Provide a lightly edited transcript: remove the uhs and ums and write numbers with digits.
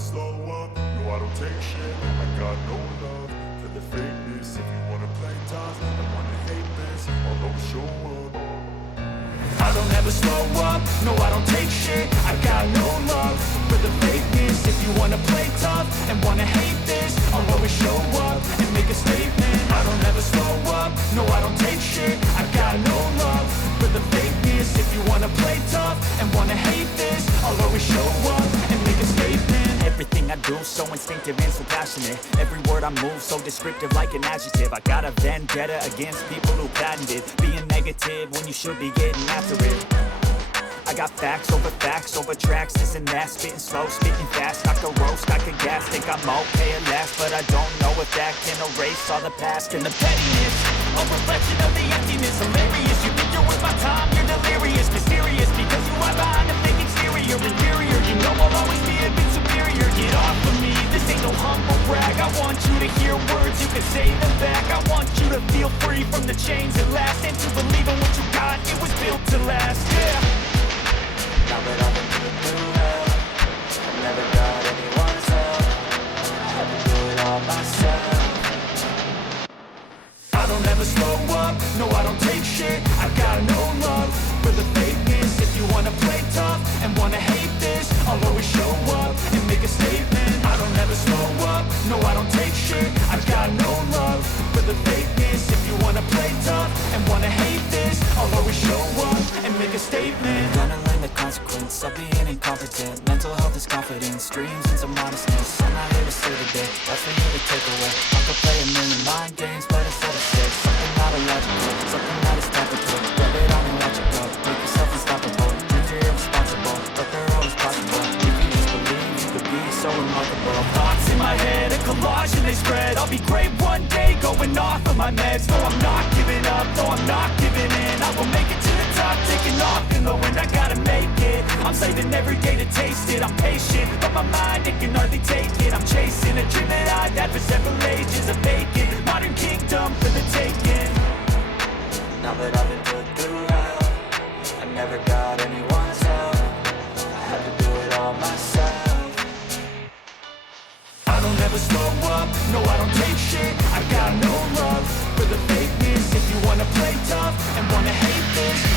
slow up, no I don't take shit. I got no love for the fakeness. If you wanna play tough and wanna hate this, I'll always show up. I don't ever slow up, no I don't take shit. I got no love for the fakeness. If you wanna play tough and wanna hate this, I'll always show up and make a statement. I don't ever slow up, no I don't take shit. I got no love for the fakeness. If you wanna play tough and wanna hate this, I'll always show up and make a statement. Everything I do so instinctive and so passionate. Every word I move so descriptive like an adjective. I got a vendetta against people who patented being negative when you should be getting after it. I got facts over tracks, this and that. Spitting slow, spitting fast, I could roast, I could gas. Think I'm okay at last, but I don't know if that can erase all the past. And the pettiness, a reflection of the emptiness. Hilarious, you think you're worth my time, you're delirious. Mysterious, because you are behind a fake exterior. Inferior, you know I'll always be a bit superior. Get off of me, this ain't no humble brag. I want you to hear words, you can say them back. I want you to feel free from the chains at last, and to believe in what you got, it was built to last, yeah. Now that I've been through hell, I never got anyone's help. I had to do it all myself. I don't ever slow up, no I don't take shit. I got no love for the fakeness. If you wanna play tough and wanna hate this, I'll always show up and make a statement. I don't ever slow up, no I don't take shit. I got no love for the fakeness. If you wanna play tough and wanna hate this, I'll always show up and make a statement. Gonna learn the consequence of being incompetent. Mental health is confidence, dreams and some modestness. I'm not here to save the day, that's for you to take away. I could play a million mind games, but instead of six, something not illogical, something that is topical. Rub it on and watch it go, make yourself unstoppable. Dreams are irresponsible, but they're always possible. If you just believe, you could be so remarkable. Thoughts in my head, a collage and they spread. I'll be great one day, going off of my meds. No, I'm not giving up, no, I'm not giving in. I will make it to the top, taking off in the wind. I gotta make it, I'm saving every day to taste it. I'm patient, but my mind, it can hardly take it. I'm chasing a dream that I've had for several ages. A vacant, modern kingdom for the taking. Now that I've been put through hell, I never got anyone's help. I had to do it all myself. I don't ever slow up, no I don't take shit. I got no love for the fakeness. If you wanna play tough and wanna hate this,